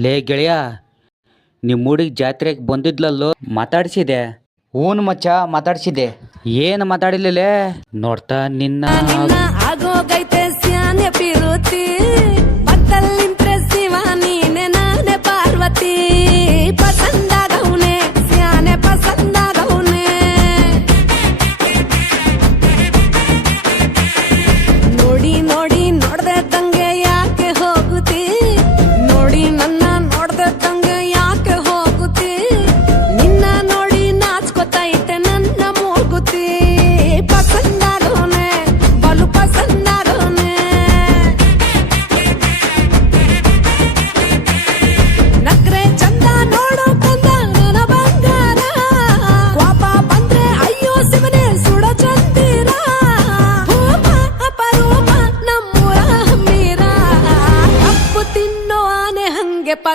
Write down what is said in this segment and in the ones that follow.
ಲೇ ಗೆಳೆಯ ನಿಮ್ಮ ಹುಡುಗಿ ಜಾತ್ರೆಗೆ ಬಂದಿದ್ಲಲ್ಲೋ ಮಾತಾಡಿಸಿದೆ? ಹೂನ್ ಮಚ್ಚ ಮಾತಾಡಿಸಿದೆ. ಏನು ಮಾತಾಡಿಲ್ಲಲೇ ನೋಡ್ತಾ ನಿನ್ನ ಆಗೋಗೈತೆ ಸ್ಯಾನೆ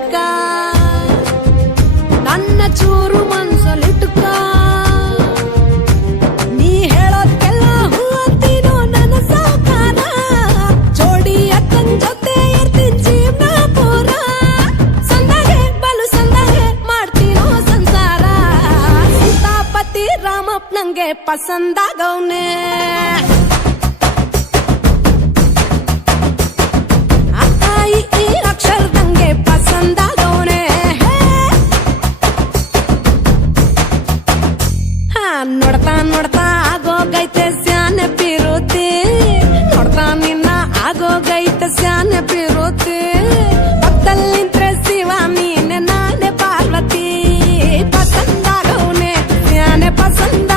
ತಡ್ಕ ನನ್ನ ಚೂರು ಮನ್ಸಲಿಟ್ಕ ನೀ ಹೇಳೋದಕ್ಕೆಲ್ಲ ಹೂವತ್ತಿನೋ ನನ್ನ ಸಾಕಾರ. ಜೋಡಿ ಅಕ್ಕನ ಜೊತೆ ಇರ್ತೀನಿ ಜೀವನ ಪೂರ. ಸಂದಾಗೆ ಬಲು ಸಂದಾಗೆ ಮಾಡ್ತೀನೋ ಸಂಸಾರ. ಸೀತಾಪತಿ ರಾಮಪ್ಪ ನಂಗೆ ಪಸಂದಾಗವ್ನೆ. சொந்த